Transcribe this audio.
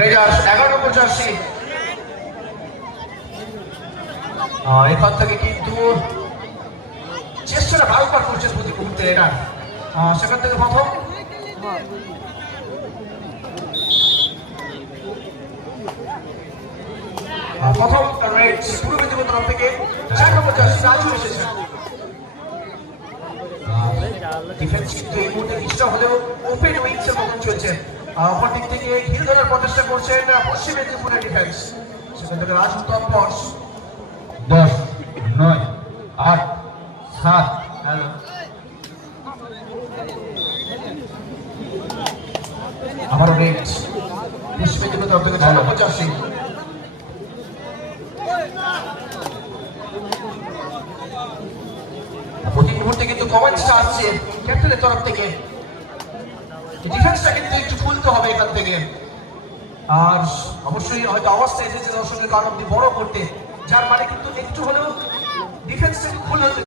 Razors 11 নম্বর jersey এখান থেকে কিন্তু চেষ্টাটা ভালো করছে প্রতি মুহূর্তে এটা সেখান থেকে প্রথম রেড পূর্ব মেদিনীপুর তরফ থেকে 4 নম্বর জার্সি রাজু এসেছেন। ডিফেন্স কিন্তু এই মুহূর্তে কিছুটা হলেও ওপেন উইংস এর মতন চলছে। অপর দিক থেকে হিল ধরার প্রচেষ্টা করছেন পশ্চিম মেদিনীপুরের ডিফেন্স। সেখান থেকে রাজু তৎপর 10 9 8 7 আবারও রেড পশ্চিম মেদিনীপুর তরফ থেকে 4 নম্বর জার্সি প্রতি মুহূর্তে কিন্তু কমেন্টসটা আসছে ক্যাপ্টেনের তরফ থেকে। ডিফেন্সটা কিন্তু একটু খুলতে হবে এখান থেকে, আর অবশ্যই হয়তো অবস্থা এসেছে দর্শকের কারণ বড় করতে, যার মানে কিন্তু একটু হলেও ডিফেন্সটাকে খুলতে